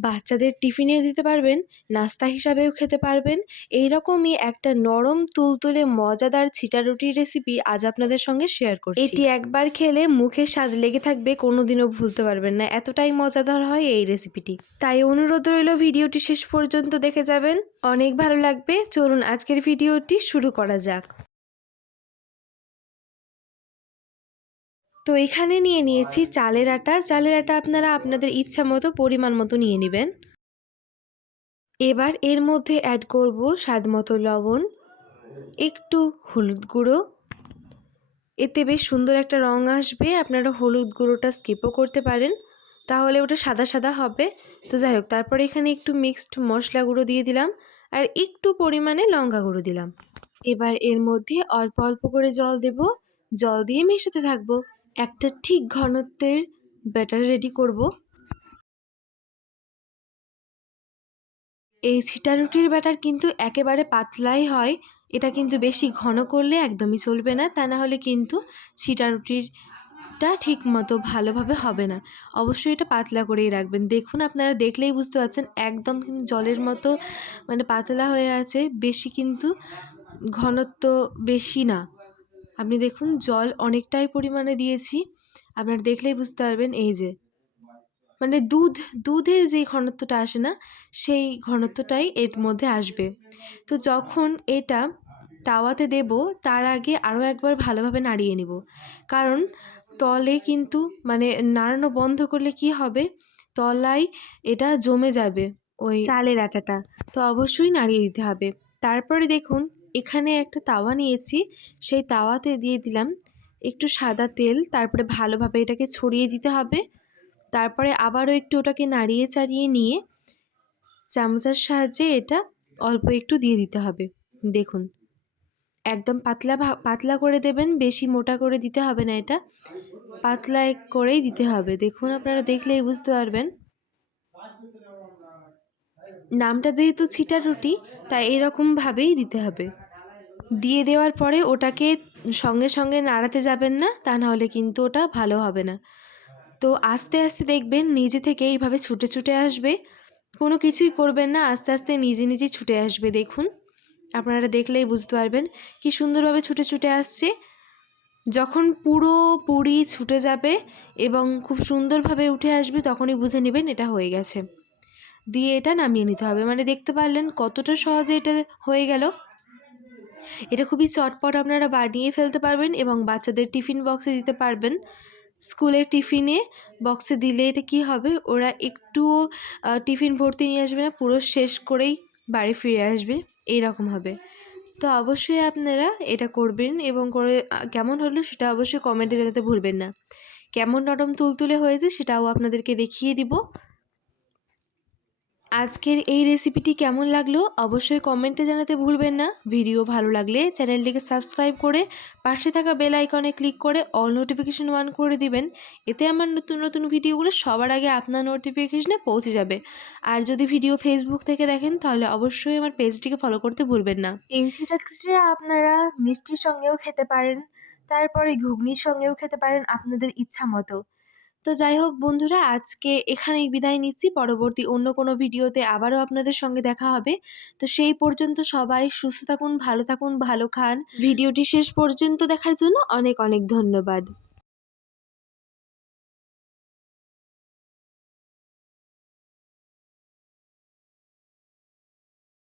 বাচ্চাদের টিফিনেও দিতে পারবেন, নাস্তা হিসাবেও খেতে পারবেন। এই রকমই একটা নরম, তুলতুলে, মজাদার ছিটা রুটির রেসিপি আজ আপনাদের সঙ্গে শেয়ার করছি। এটি একবার খেলে মুখে স্বাদ লেগে থাকবে, কোনোদিনও ভুলতে পারবেন না। এতটাই মজাদার হয় এই রেসিপিটি তাই অনুরোধ রইল ভিডিওটি শেষ পর্যন্ত দেখে যাবেন। অনেক ভালো লাগবে। চলুন আজকের ভিডিওটি শুরু করা যাক। তো এখানে নিয়ে নিয়েছি চালের আটা। চালের আটা আপনারা আপনাদের ইচ্ছা মতো, পরিমাণ মতো নিয়ে নেবেন। এবার এর মধ্যে অ্যাড করব স্বাদ মতো লবণ, একটু হলুদ গুঁড়ো। এতে বেশ সুন্দর একটা রঙ আসবে। আপনারা হলুদ গুঁড়োটা স্কিপও করতে পারেন। তাহলে ওটা সাদা সাদা হবে। তো যাই হোক, তারপরে এখানে একটু মিক্সড মশলা গুঁড়ো দিয়ে দিলাম আর একটু পরিমাণে লঙ্কা গুঁড়ো দিলাম। এবার এর মধ্যে অল্প অল্প করে জল দেব। জল দিয়ে মেশাতে থাকব। একটা ঠিক ঘনত্বের ব্যাটার রেডি করব। এই ছিটা রুটির ব্যাটার কিন্তু একেবারে পাতলাই হয়। এটা কিন্তু বেশি ঘন করলে একদমই চলবে না। তা না হলে কিন্তু ছিটা রুটিরটা ঠিক মতো ভালোভাবে হবে না। অবশ্যই এটা পাতলা করেই রাখবেন। দেখুন, আপনারা দেখলেই বুঝতে পারছেন, একদম কিন্তু জলের মতো মানে পাতলা হয়ে আছে। বেশি কিন্তু ঘনত্ব বেশি না। আপনি দেখুন জল অনেকটাই পরিমাণে দিয়েছি। আপনার দেখলেই বুঝতে পারবেন এই যে। মানে দুধ দুধের যে ঘনত্বটা আসে না সেই ঘনত্বটাই এর মধ্যে আসবে। তো যখন এটা তাওয়াতে দেব তার আগে আরও একবার ভালোভাবে নাড়িয়ে নিব। কারণ তলে কিন্তু মানে নাড়ানো বন্ধ করলে কি হবে? তলায় এটা জমে যাবে ওই চালের আটাটা। তো অবশ্যই নাড়িয়ে দিতে হবে। তারপরে দেখুন এখানে একটা তাওয়া নিয়েছি। সেই তাওয়াতে দিয়ে দিলাম একটু সাদা তেল, তারপরে ভালোভাবে এটাকে ছড়িয়ে দিতে হবে। তারপরে আবারও একটু ওটাকে নাড়িয়ে চাড়িয়ে নিয়ে চামচার সাহায্যে এটা অল্প একটু দিয়ে দিতে হবে। দেখুন, একদম পাতলা পাতলা করে দেবেন, বেশি মোটা করে দিতে হবে না এটা। পাতলা করেই দিতে হবে। দেখুন, আপনারা দেখলেই বুঝতে পারবেন। নামটা যেহেতু ছিটা রুটি, তাই এরকমভাবেই দিতে হবে। দিয়ে দেওয়ার পরে ওটাকে সঙ্গে সঙ্গে নাড়াতে যাবেন না, তা নাহলে কিন্তু ওটা ভালো হবে না। তো আস্তে আস্তে দেখবেন নিজে থেকে এইভাবে ছুটে ছুটে আসবে। কোনো কিছুই করবেন না, আস্তে আস্তে নিজে নিজে ছুটে আসবে, দেখুন। আপনারা দেখলেই বুঝতে পারবেন কি সুন্দরভাবে ছুটে ছুটে আসছে। যখন পুরো পুরি ছুটে যাবে এবং খুব সুন্দরভাবে উঠে আসবে, তখনই বুঝে নেবেন এটা হয়ে গেছে। দিয়ে এটা নামিয়ে নিতে হবে। মানে দেখতে পারলেন কতটা সহজে এটা হয়ে গেল। এটা খুবই চটপট আপনারা বানিয়ে ফেলতে পারবেন এবং বাচ্চাদের টিফিন বক্সে দিতে পারবেন। স্কুলের টিফিনে বক্সে দিলে এটা কি হবে? ওরা একটুও টিফিন ভর্তি নিয়ে আসবে না, পুরো শেষ করেই বাড়ি ফিরে আসবে। এই রকম হবে। তো অবশ্যই আপনারা এটা করবেন এবং করে কেমন হলো সেটা অবশ্যই কমেন্টে জানাতে ভুলবেন না। কেমন নরম তুলতুলে হয়েছে সেটাও আপনাদেরকে দেখিয়ে দিব। আজকের এই রেসিপিটি কেমন লাগল অবশ্যই কমেন্টে জানাতে ভুলবেন না। ভিডিও ভালো লাগলে চ্যানেলটিকে সাবস্ক্রাইব করে পাশে থাকা বেল আইকনে ক্লিক করে অল নোটিফিকেশন ওয়ান করে দিবেন। এতে আমার নতুন নতুন ভিডিওগুলো সবার আগে আপনার নোটিফিকেশনে পৌঁছে যাবে। আর যদি ভিডিও ফেসবুক থেকে দেখেন তাহলে অবশ্যই আমার পেজটিকে ফলো করতে ভুলবেন না। এই আপনারা মিষ্টির সঙ্গেও খেতে পারেন, তারপরে ঘুগনির সঙ্গেও খেতে পারেন আপনাদের ইচ্ছা মতো। তো যাই হোক বন্ধুরা, আজকে এখানেই বিদায় নিচ্ছি। পরবর্তী অন্য কোনো ভিডিওতে আবারও আপনাদের সঙ্গে দেখা হবে। তো সেই পর্যন্ত সবাই সুস্থ থাকুন, ভালো থাকুন, ভালো খান। ভিডিওটি শেষ পর্যন্ত দেখার জন্য অনেক অনেক ধন্যবাদ।